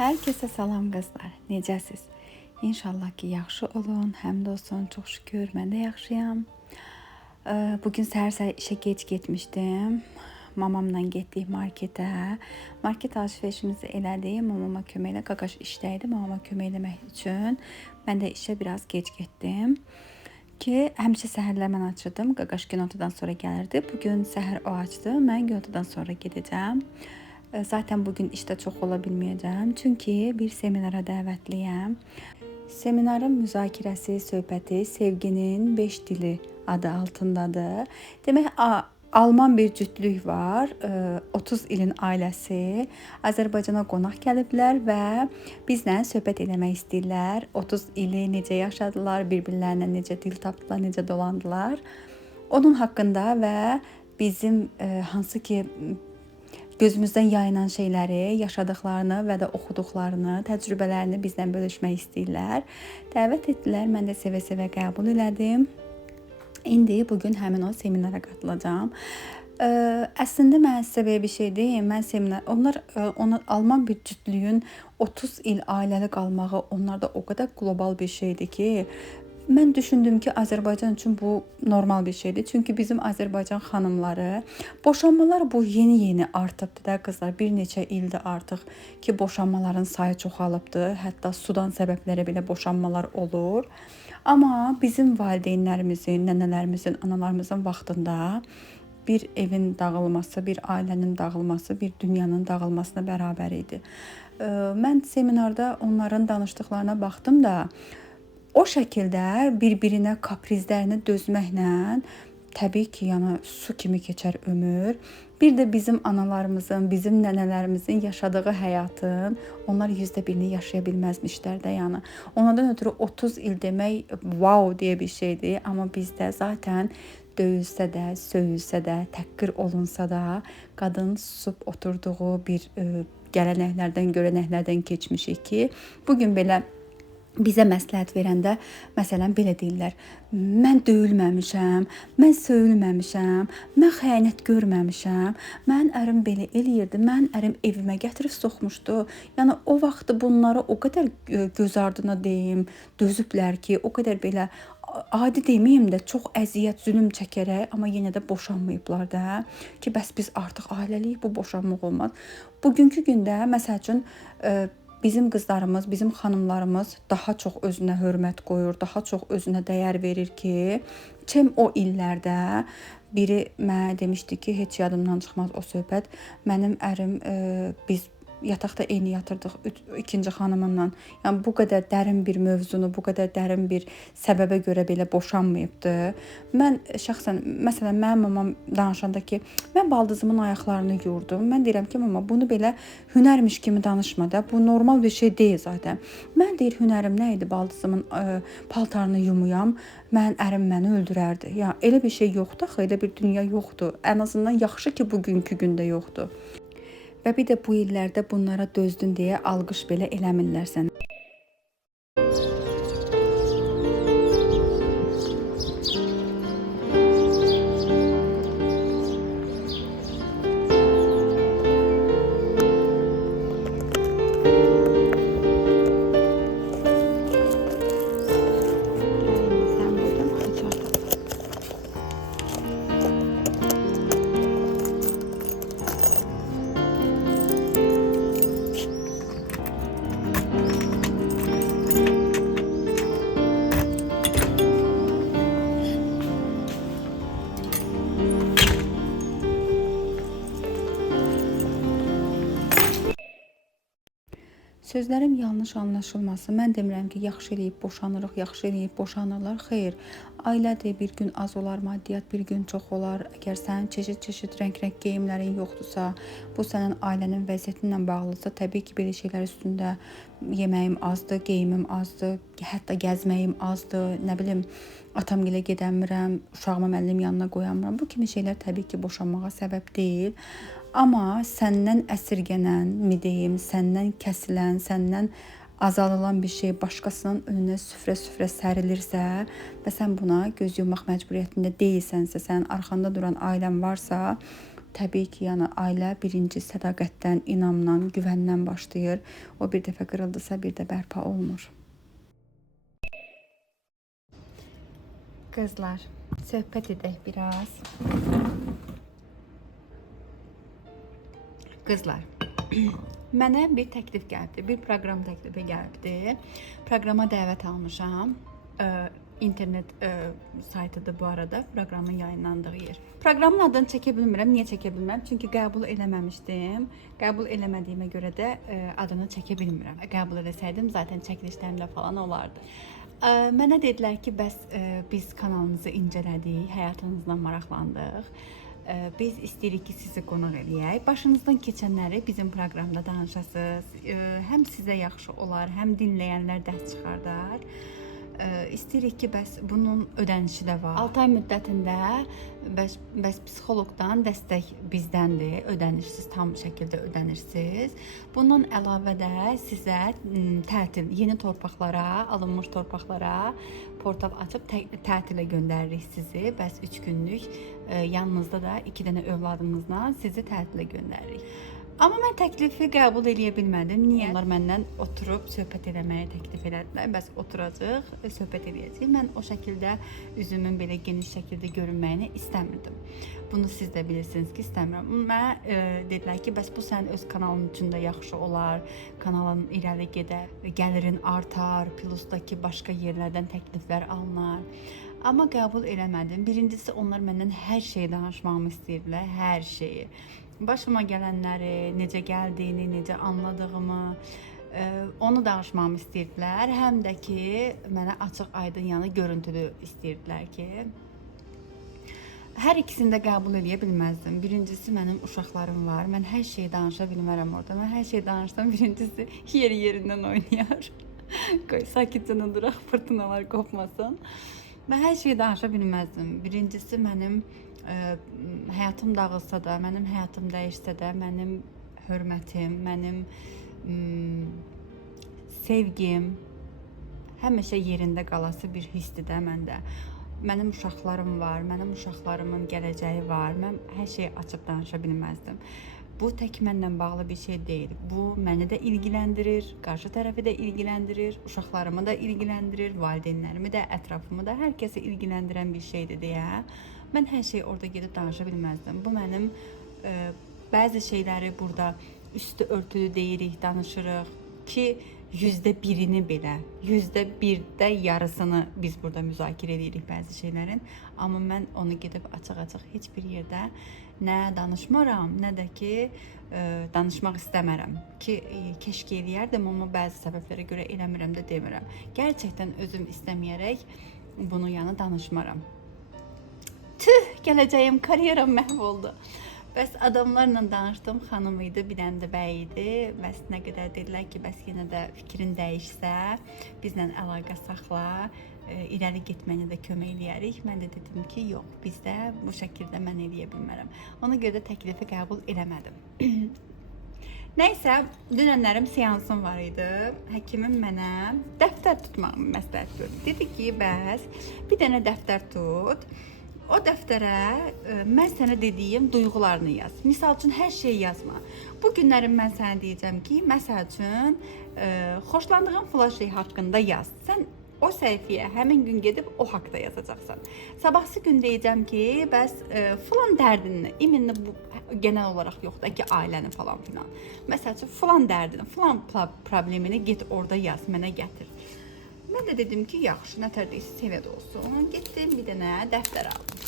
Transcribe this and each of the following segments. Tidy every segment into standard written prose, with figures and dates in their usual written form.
Hər kəsə salam qızlar. Necəsiz? İnşallah ki, yaxşı olun. Həmd olsun, çox şükür. Mən də yaxşıyam. Bugün səhər işə gec getmişdim. Mamamla getdik marketə. Market alışverişimizi elədik. Mamama köməklə qaqaş işdəydi. Mamama kömək eləmək üçün mən də işə biraz gec getdim. Ki həmişə səhərlər mən açırdım. Qaqaş günortadan sonra gəlirdi. Bugün səhər o açdı. Mən günortadan sonra gedəcəm. Zaten bugün işte çox ola bilməyəcəm. Çünki bir seminara dəvətliyəm. Seminarın müzakirəsi, söhbəti Sevginin 5 dili adı altındadır. Demək, Alman bir cütlük var. 30 ilin ailəsi Azərbaycana qonaq gəliblər və bizlə söhbət eləmək istəyirlər. 30 ili necə yaşadılar, bir-birlərinə necə dil tapdılar, necə dolandılar. Onun haqqında və bizim hansı ki gözümüzdən yayılan şeyləri, yaşadıklarını və də oxuduqlarını, təcrübələrini bizlə bölüşmək istəyirlər. Dəvət etdilər, mən də sevə-sevə qəbul elədim. İndi bugün həmin o seminara qatılacağam. Əslində mən sizə belə bir şey deyim. Onlar Alman bir cütlüyün 30 il ailəli qalmağı onlarda o qədər qlobal bir şeydir ki, mən düşündüm ki, Azərbaycan üçün bu normal bir şeydir. Çünki bizim Azərbaycan xanımları, boşanmalar bu yeni artıbdı da qızlar. Bir neçə ildir artıq ki, boşanmaların sayı çoxalıbdı. Hətta sudan səbəbləri belə boşanmalar olur. Amma bizim valideynlərimizin, nənələrimizin, analarımızın vaxtında bir evin dağılması, bir ailənin dağılması, bir dünyanın dağılmasına bərabər idi. Mən seminarda onların danışdıqlarına baxdım da, o şəkildə bir-birinə kaprizlərini dözməklə təbii ki, yəni su kimi keçər ömür. Bir də bizim analarımızın, bizim nənələrimizin yaşadığı həyatın onlar %1'ni yaşaya bilməzmişlər də, yəni. Ondan ötürü 30 il demək wow deyə bir şeydir, amma bizdə zaten döyülsə də, söyülsə də, təhqir olunsa da, qadın susub oturduğu bir gələnəklərdən, görənəklərdən keçmişik ki, bugün belə bizə məsləhət verəndə, məsələn, belə deyirlər: mən döyülməmişəm, mən söyülməmişəm, mən xəyanət görməmişəm, mən ərim belə eləyirdi, mən ərim evimə gətirib soxmuşdu. Yəni, o vaxt bunları o qədər göz ardına deyim, dözüblər ki, o qədər belə adi deməyim də çox əziyyət, zülüm çəkərək, amma yenə də boşanmayıblar da ki, bəs biz artıq ailəliyik, bu boşanmaq olmaz. Bugünkü gündə, məsəl üçün, bizim qızlarımız, bizim xanımlarımız daha çox özünə hörmət qoyur, daha çox özünə dəyər verir ki, çəm o illərdə biri mənə demişdi ki, heç yadımdan çıxmaz o söhbət. Mənim ərim, biz yataqda eyni yatırdıq ikinci xanımımla. Yəni bu qədər dərin bir mövzunu, bu qədər dərin bir səbəbə görə belə boşanmayıbdı. Mən şəxsən, məsələn, mənim mamam danışanda ki, mən baldızımın ayaqlarını yuyurdum. Mən deyirəm ki, mama, bunu belə hünərmiş kimi danışma da. Bu normal bir şey deyil zaten. Mən deyir, hünərim nə idi? Baldızımın paltarını yumuyam. Mən ərim məni öldürərdi. Ya elə bir şey yoxdur axı, elə bir dünya yoxdur. Ən azından yaxşı ki, bugünkü gündə yoxdur. Və bir də bu illərdə bunlara dözdün deyə alqış belə eləmirlər sənə. Sözlərim yanlış anlaşılması. Mən demirəm ki, yaxşı eləyib boşanırıq, yaxşı eləyib boşanırlar. Xeyr, ailədir, bir gün az olar, maddiyyat bir gün çox olar. Əgər sənin çeşid-çeşid, rəng-rəng geyimlərin yoxdursa, bu sənin ailənin vəziyyətinlə bağlısa, təbii ki, belə şeylər üstündə yeməyim azdır, geyimim azdır, hətta gəzməyim azdır, nə bilim, atamgilə gedəmirəm, uşağımı müəllim yanına qoyamıram. Bu kimi şeylər təbii ki, boşanmağa səbəb deyil. Amma səndən əsirgənən, mi deyim, səndən kəsilən, səndən azalılan bir şey başqasının önünə süfrə sərilirsə və sən buna göz yummaq məcburiyyətində deyilsənsə, sənin arxanda duran ailən varsa, Təbii ki, yəni ailə birinci sədaqətdən, inamdan, güvəndən başlayır. O bir dəfə qırıldısa, bir də bərpa olmur. Qızlar, söhbət edək biraz. Qızlar, mənə bir təklif gəldi, bir proqram təklifi gəldi. Proqrama dəvət almışam. İnternet saytıdır bu arada, proqramın yayınlandığı yer. Proqramın adını çəkə bilmirəm. Niyə çəkə bilmirəm? Çünki qəbul eləməmişdim. Qəbul eləmədiyimə görə də adını çəkə bilmirəm. Qəbul eləsəydim zaten çəkilişlərimdə falan olardı. Mənə dedilər ki, bəs biz kanalınızı incələdik, həyatınızla maraqlandıq. Biz istəyirik ki, sizi qonaq eləyək. Başınızdan keçənləri bizim proqramda danışasınız. Həm sizə yaxşı olar, həm dinləyənlər dərs çıxardar. İstəyirik ki, bəs bunun ödənişi də var. 6 ay müddətində bəs psixoloqdan dəstək bizdəndir, ödənişsiz, tam şəkildə ödənişsiz. Bundan əlavə də sizə tətil, yeni torpaqlara, alınmış torpaqlara portal açıb tətilə göndəririk sizi. Bəs 3 günlük, yanınızda da 2 dənə övladınızla sizi tətilə göndəririk. Amma mən təklifi qəbul eləyə bilmədim. Niyə? Onlar məndən oturub söhbət eləməyə təklif elədilər. Bəs oturacaq, söhbət eləyəcəyik. Mən o şəkildə üzümün belə geniş şəkildə görünməyini istəmirdim. Bunu siz də bilirsiniz ki, istəmirəm. Mənə dedilər ki, bəs bu sənin öz kanalın üçün də yaxşı olar. Kanalın irəli gedər, gəlirin artar, plusdakı başqa yerlərdən təkliflər alınar. Amma qəbul eləmədim. Birincisi, onlar məndən hər şeyi danışmağımı istəyirdilər, hər şeyi. Başıma gələnləri, necə gəldiyini, necə anladığımı, onu danışmamı istəyirdilər. Həm də ki, mənə açıq, aydın, yəni görüntülü istəyirdilər ki, hər ikisini də qəbul edə bilməzdim. Birincisi, mənim uşaqlarım var. Mən hər şeyi danışa bilmərəm orada. Mən hər şeyi danışsam, birincisi yerindən oynayar. Qoy, sakitcə duraq, fırtınalar qopmasın. Mən hər şeyi danışa bilməzdim. Birincisi, mənim həyatım dağılsa da, mənim həyatım dəyişsə də, mənim hörmətim, mənim sevgim həmişə yerində qalası bir hissdir də məndə. Mənim uşaqlarım var, mənim uşaqlarımın gələcəyi var. Mən hər şeyi açıb danışa bilməzdim. Bu tək mənlə bağlı bir şey deyil. Bu məni də ilgiləndirir, qarşı tərəfi də ilgiləndirir, uşaqlarımı da ilgiləndirir, valideynlərimi də, ətrafımı da, hər kəsi ilgiləndirən bir şeydir deyə mən hər şeyi orada gedib danışa bilməzdim. Bu mənim bəzi şeyləri burada üstü örtülü deyirik, danışırıq ki, %1'ini belə, %1'də yarısını biz burada müzakirə edirik bəzi şeylərin. Amma mən onu gedib açıq-açıq heç bir yerdə nə danışmaram, nə də ki, danışmaq istəmərəm. Ki, keşke eləyərdim, amma bəzi səbəblərə görə eləmirəm də demirəm. Gerçəkdən özüm istəməyərək bunu yəni danışmaram. Tüh, gələcəyim, karyeram məhv oldu. Bəs adamlarla danışdım, xanım idi, bir dənə də bəy idi. Bəs nə qədər dedilər ki, bəs yenə də fikrin dəyişsə, bizlə əlaqə saxla, irəli getməyinə də kömək eləyərik. Mən də dedim ki, yox, bizdə bu şəkildə mən eləyə bilmərəm. Ona görə də təklifi qəbul eləmədim. Nəysə, dünənlərim seansım var idi. Həkimim mənə dəftər tutmağımı məsləhət gördü. Dedi ki, bəs bir dənə dəftər tut. O dəftərə mən sənə dediyim duyğularını yaz. Misal üçün hər şeyi yazma. Bu günlərim mən sənə deyəcəm ki, məsəl üçün xoşlandığın filan şey haqqında yaz. Sən o səhifəyə həmin gün gedib o haqqda yazacaqsan. Sabahsı gün deyəcəm ki, bəs filan dərdini, iminli bu genel olaraq yox da ki, ailəni falan filan. Məsəl üçün filan dərdini, filan problemini get orada yaz, mənə gətir. Mən də dedim ki, yaxşı, nətər deyilsə sevət olsun. Getdim, bir dənə dəftər aldım.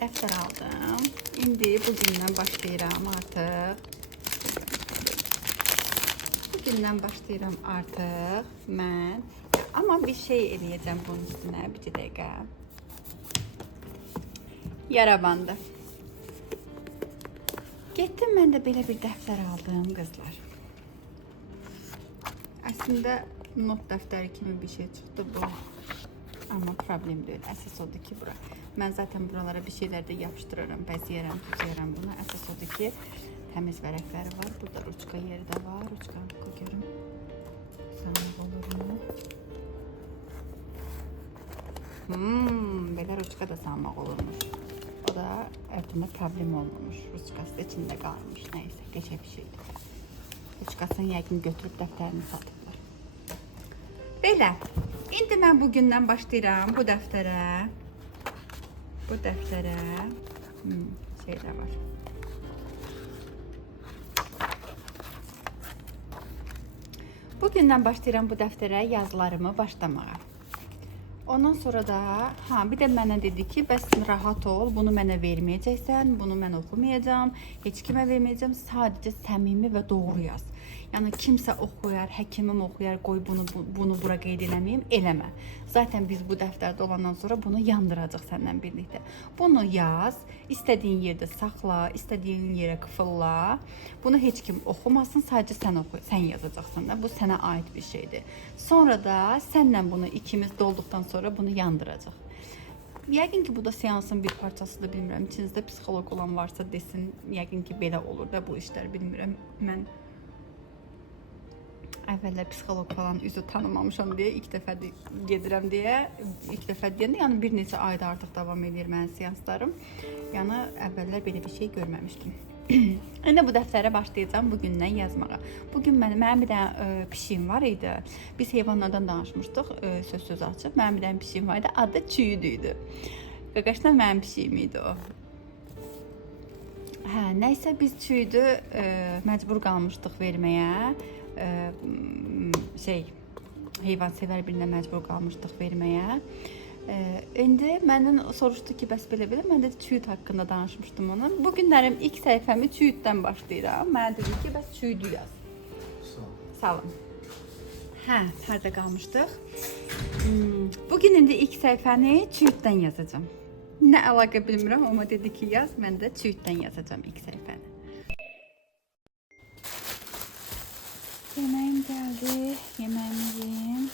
Dəftər aldım. İndi bugündən başlayıram artıq. Bugündən başlayıram artıq mən. Amma bir şey eləyəcəm bunun üstünə, bir dəqiqə. Yara bandı. Getdim, mən də belə bir dəftər aldım, qızlar. Əslində not dəftəri kimi bir şey çıxdı bu. Amma problem deyil. Əsas odur ki, bura. Mən zaten buralara bir şeylər də yapışdırıram, bəzəyərəm, tutuyaram bunu. Əsas odur ki, təmiz vərəqləri var. Burada ruçka yeri də var. Ruçkanı koyuyorum. Sağlıq olur mu? Belə ruçka da salmaq olurmuş. O da da evdə problem olmamış. Ruçkası da içində qalmış. Nəysə, qəşəng bir şeydir. Ruçkasını yəqin götürüb dəftərini satıblar. Belə. İndi mən bugündən başlayıram bu dəftərə. Bu dəftərə şeylər var. Bugündən başlayıram bu dəftərə yazılarımı başlamağa. Ondan sonra da, bir də mənə dedi ki, bəs rahat ol, bunu mənə verməyəcəksən, bunu mən oxumayacağam, heç kimə verməyəcəm, sadəcə səmimi və doğru yaz. Yəni kimsə oxuyar, həkimim oxuyar, qoy bunu bura qeyd eləməyim, eləmə. Zaten biz bu dəftərdə olandan sonra bunu yandıracaq səndən birlikdə. Bunu yaz, istədiyin yerdə saxla, istədiyin yerə qıfılla. Bunu heç kim oxumasın, sadəcə sən oxu, sən yazacaqsan da. Bu sənə aid bir şeydir. Sonra da sənlə bunu ikimiz dolduqdan sonra bunu yandıracaq. Yəqin ki, bu da seansın bir parçasıdır, bilmirəm. İçinizdə psixoloq olan varsa desin, yəqin ki, belə olur da bu işlər, bilmirəm. Mən əvvəllər psixoloq falan üzü tanımamışam deyə, ilk dəfə gedirəm deyə, ilk dəfə deyəndə, yəni bir neçə ayda artıq davam edir mənim seanslarım. Yəni əvvəllər belə bir şey görməmişdim. İndi bu dəftərə başlayacağım bugündən yazmağa. Bugün mənim bir dənə pişiyim var idi. Biz heyvanlardan danışmışdıq, söz açıb. Mənim bir dənə pişiyim var idi, adı Çüydü idi. Qaqaşla mənim pişiyim idi o. Nəysə biz Çüydü məcbur qalmışdıq verməyə. Heyvansevər birinə məcbur qalmışdıq verməyə. İndi məndən soruşdu ki, bəs belə, mən də Çüyd haqqında danışmışdım onun. Bu günlərim ilk səhifəmi Çüyddən başlayıram. Mənə dedi ki, bəs Çüydü yaz. Sağ olun. Harada qalmışdıq? Bugün indi ilk səhifəni Çüyddən yazacağım. Nə əlaqə bilmirəm, amma dedi ki, yaz, mən də Çüyddən yazacağım ilk səhifəni. Yemeğim geldi. Yemeğimi yiyeyim.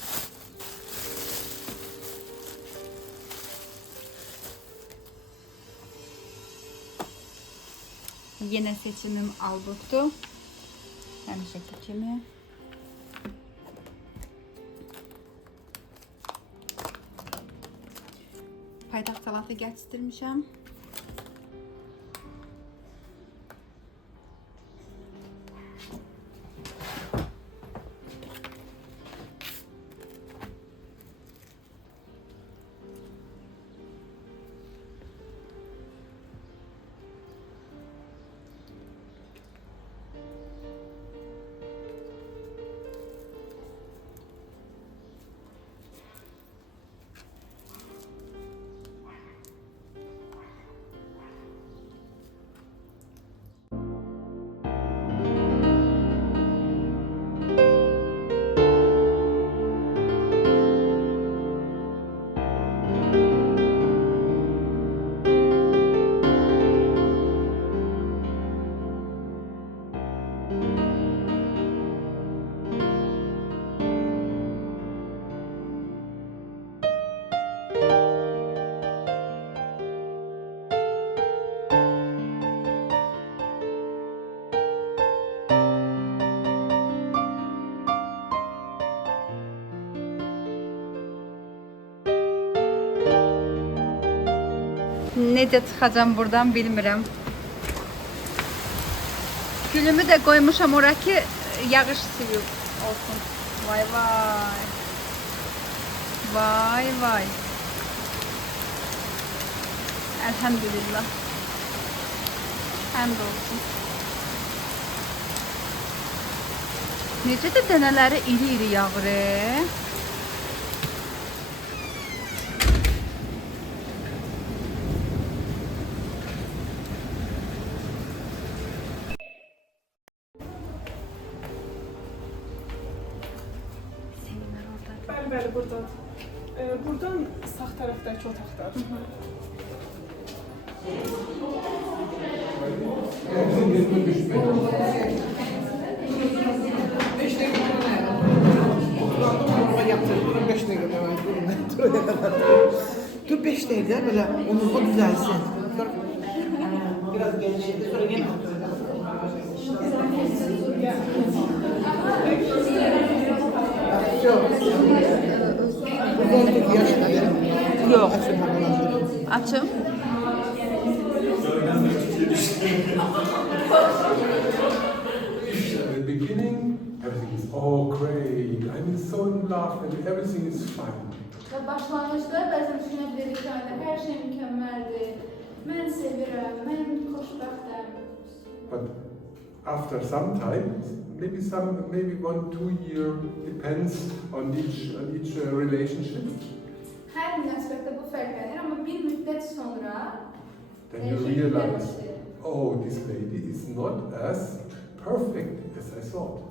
Yine seçimim Albuk'tu. Həmişəki kimi. Paytaxt salatı gətirmişəm. Necə çıxacam buradan bilmirəm. Gülümü də qoymuşam ora ki, yağış suyu olsun. Vay vay. Vay vay. Elhamdülillah. Həmd olsun. Necə də dənələri iri-iri yağır. Bəli, buradan. Buradan sağ tərəfdəki otaqdadır. Dur 5 dəqiqə belə onurğa düzəlsin. Biraz genişledi, sonra yenə Yok. Açım. At the beginning, everything is oh great, I'm so in love and everything is fine. Və başlanğıcda bəzən düşünə bilərik ki, hər şey mükəmməldir, mən sevirəm, mən xoşbəxtəm. But after some time, maybe 1-2 years, depends on each relationship. Hər münasibətdə bu fərqlənir, amma bir müddət sonra Then you realize, oh, this lady is not as perfect as I thought.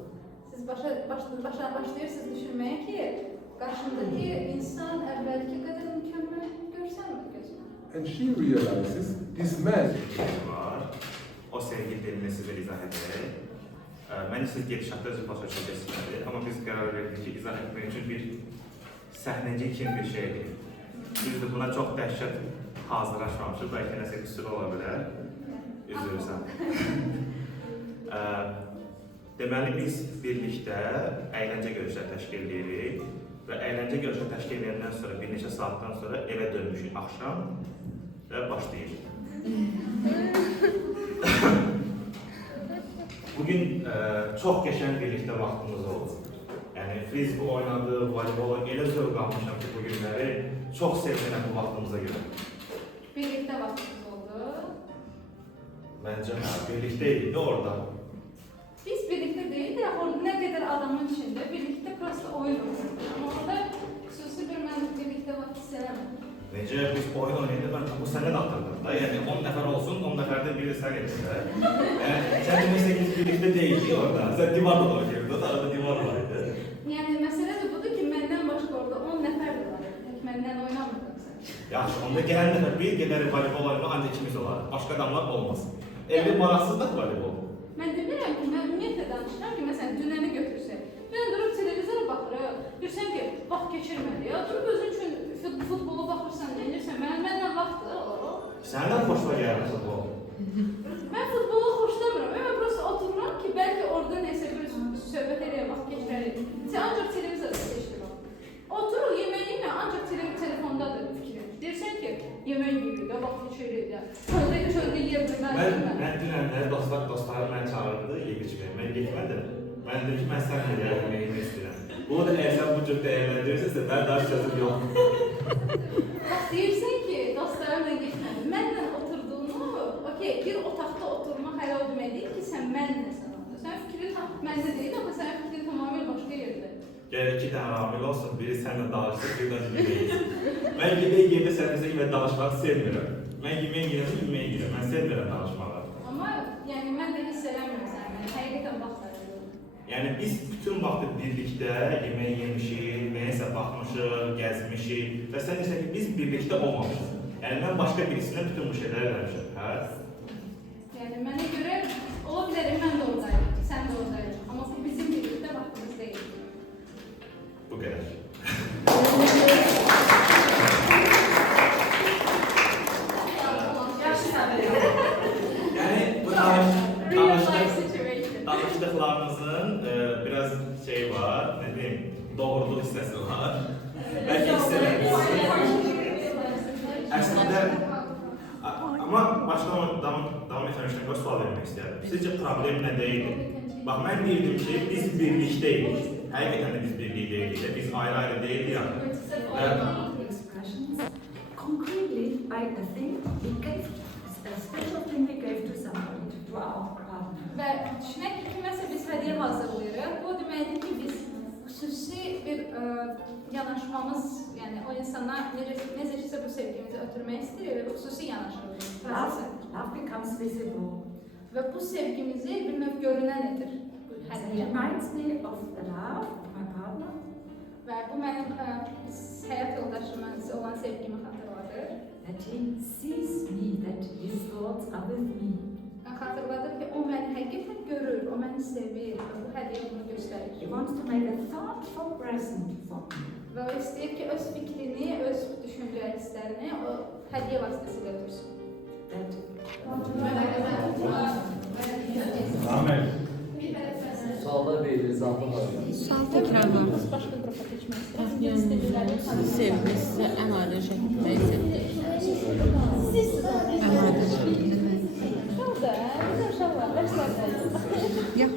Siz başlayırsınız düşünməyə ki, qarşımdakı insan əvvəlki qədər mükəmməl görsənmir gözümə. And she realizes this man var. O sevgi dilini sizə izah edək. Mən siz gedişatda özü başa düşəcəksiniz. Amma biz qərar verdik ki, izah etmək üçün bir səhnəcik kimi bir şeydir. Biz də buna çox dəhşət hazırlaşmamışıq. Bəlkə nəsə qüsur ola bilər. Üzülürsən. Deməli, biz birlikdə əyləncə görüşlər təşkil edirik və əyləncə görüşlər təşkil edəndən sonra, bir neçə saatdan sonra evə dönmüşük axşam və başlayır. Bugün çox qəşəng birlikdə vaxtımız oldu. Yəni, frisbee oynadı, voleybola elə zövq almışam ki, bu günləri çox sevinirəm bu vaxtımıza görə. Birlikdə vaxtımız oldu. Məncə, birlikdə idi orada. Biz birlikdə deyildik, orada nə qədər adamın içində birlikdə prosta oyun oynadık. Amma orada xüsusi bir mən birlikdə vaxt hiss eləmədim. Necə biz oyun oynayırdıq, mən bu sənə də atırdım da. Yəni 10 nəfər olsun, 10 nəfərdə biri sən edirsən. Yəni sən deməsə ki, birlikdə deyildik orada. Sən divarda da oynayırdın, arada divar var idi. Yəni məsələ də budur ki, məndən başqa orada 10 nəfər də var. Tək məndən oynamırdın sən. Yaxşı, onda gələn nəfər bir gedərik voleybol oynaymaq, ancaq ikimiz olar. Başqa adamlar olmaz. Evli maraqsızdır voleybol. Mən demirəm ki, mən ümumiyyətlə danışıram ki, məsələn, dünəni götürsək. Dünən durub televizora baxırıq, deyirsən ki, vaxt keçirməli. Ya durub özün üçün futbola baxırsan, deyirsən, mənlə vaxtdır o. Səndən xoşuna gəlir futbol. Mən futbolu xoşlamıram. Mən prosta otururam ki, bəlkə orada nəsə bir söhbət eləyək, vaxt keçirərik. Sən ancaq televizorda seçdirəm. Oturuq, yemək yemə, ancaq telefondadır fikrim. Deyirsən ki, yemək yeyirik də, vaxt keçiririk də. Çöldə yeyə bilməzdim mən. Mən dünənləri dostlarım məni çağırırdı, yeyib içməyə. Mən getmədim. Mən dedim ki, mən səninlə yemək yemək istəyirəm. Bu da əgər sən bu cür dəyərləndirirsənsə, mən daha sözüm yox. Bax, deyirsən ki, dostlarımla getmədim. Mənlə oturduğunu, okey, bir otaqda oturmaq hələ o demək deyil ki, sən mənləsən orada. Sən fikrin məndə deyil, amma sənin fikrin tamamilə başqa yerdə. Gəl 2 dənə amil olsun, biri sənlə danışsın, bir də yeməyiz. Mən yemək yerdə sənəsə ilə danışmağı sevmirəm. Mən yemək yerdə yeməyi yerəm, mən sevmirəm danışmağı. Amma yəni mən də hiss eləmirəm səni, həqiqətən baxlarım. Yəni biz bütün vaxtı birlikdə yemək yemişik, nəyəsə baxmışıq, gəzmişik və sən deyirsən ki, biz birlikdə olmamışıq. Yəni mən başqa birisindən bütün bu şeyləri eləmişəm, hə? Yəni mənə görə ola bilərim, mən də oradayım, sən də oradayım. Amma bu bizim birlikdə vaxtımız deyil. Bu qədər. Yəni bu danışdıqlarımızın biraz şey var, nə deyim, doğruluq hissəsi var. Bəlkə hissələmişsiniz. Əslində, amma başlamadan davam etməmişdən görə sual vermək istəyərdim. Sizcə problem nə deyildi? Bax, mən deyirdim ki, biz birlikdəydik. Həqiqətən də biz birlikdəydik. Biz ayrı-ayrı deyildik ya. Expressions concretely by a thing we gave, a special thing we gave to somebody, to our partner. Və düşünək ki, kiməsə biz hədiyyə hazırlayırıq. Bu deməkdir ki, biz xüsusi bir yanaşmamız, yəni o insana necəsə bu sevgimizi ötürmək istəyirik və xüsusi yanaşırıq. Love becomes visible. Və bu sevgimizi bir növ görünən edir. It reminds me of the love of my partner. Və bu mənim həyat yoldaşıma olan sevgimi xatırladır. That he sees me, that his thoughts are with me. Xatırladır ki, o məni həqiqətən görür, o məni sevir və bu hədiyyə bunu göstərir. He wants to make a thoughtful present for me. Və o istəyir ki, öz fikrini, öz düşüncə hisslərini o hədiyyə vasitəsilə götürsün. That Amen. Sualda bir izahı var. Sual təkrarlar. Başqa qrupa keçmək istəyirəm. Sevgi sizə ən aydın şəkildə hissettirir. Ən aydın şəkildə. Burada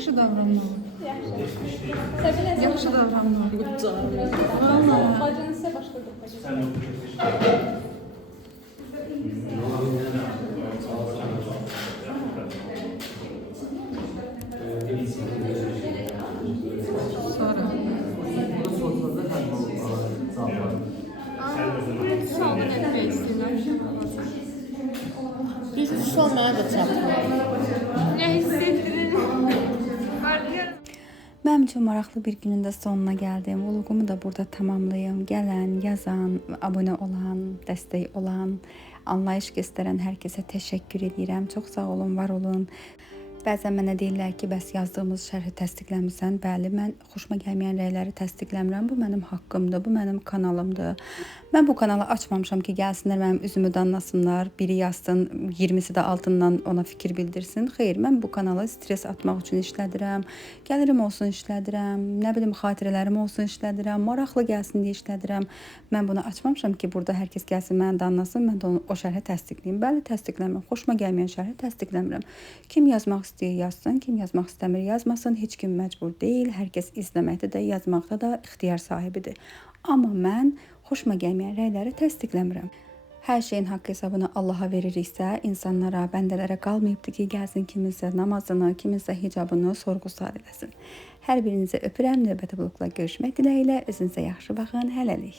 Yaxşı davranma. Səbinə Yaxşı davranma. bacınız isə başqadır. Sen o çekişte. Sonra. Sualdan etmək istəyirlər. Biz olmaya da çatmıyor. Nə hiss etdirir? Mənim üçün maraqlı bir günün də sonuna gəldim. Vlogumu da burada tamamlayım. Gələn, yazan, abunə olan, dəstək olan, anlayış göstərən hər kəsə təşəkkür edirəm. Çox sağ olun, var olun. Bəzən mənə deyirlər ki, bəs yazdığımız şərhi təsdiqləmirsən. Bəli, mən xoşuma gəlməyən rəyləri təsdiqləmirəm. Bu mənim haqqımdır, bu mənim kanalımdır. Mən bu kanalı açmamışam ki, gəlsinlər mənim üzümü danlasınlar, biri yazsın, 20'si də altından ona fikir bildirsin. Xeyr, mən bu kanalı stres atmaq üçün işlədirəm. Gəlirim olsun işlədirəm, nə bilim xatirələrim olsun işlədirəm, maraqlı gəlsin deyə işlədirəm. Mən bunu açmamışam ki, burada hər kəs gəlsin məni danlasın, mən də o şərhi təsdiqləyim. Bəli, təsdiqləmirəm. Xoşuma gəlməyən şərhi təsdiqləmirəm. Kim yazmaq istəyir yazsın, kim yazmaq istəmir yazmasın. Heç kim məcbur deyil. Hər kəs izləməkdə də, yazmaqda da ixtiyar sahibidir. Amma mən xoşuma gəlməyən rəyləri təsdiqləmirəm. Hər şeyin haqq hesabını Allaha veririksə, insanlara, bəndələrə qalmayıbdır ki, gəlsin kiminsə namazını, kiminsə hicabını sorğu-sual eləsin. Hər birinizi öpürəm. Növbəti vlogla görüşmək diləyilə. Özünüzə yaxşı baxın. Hələlik.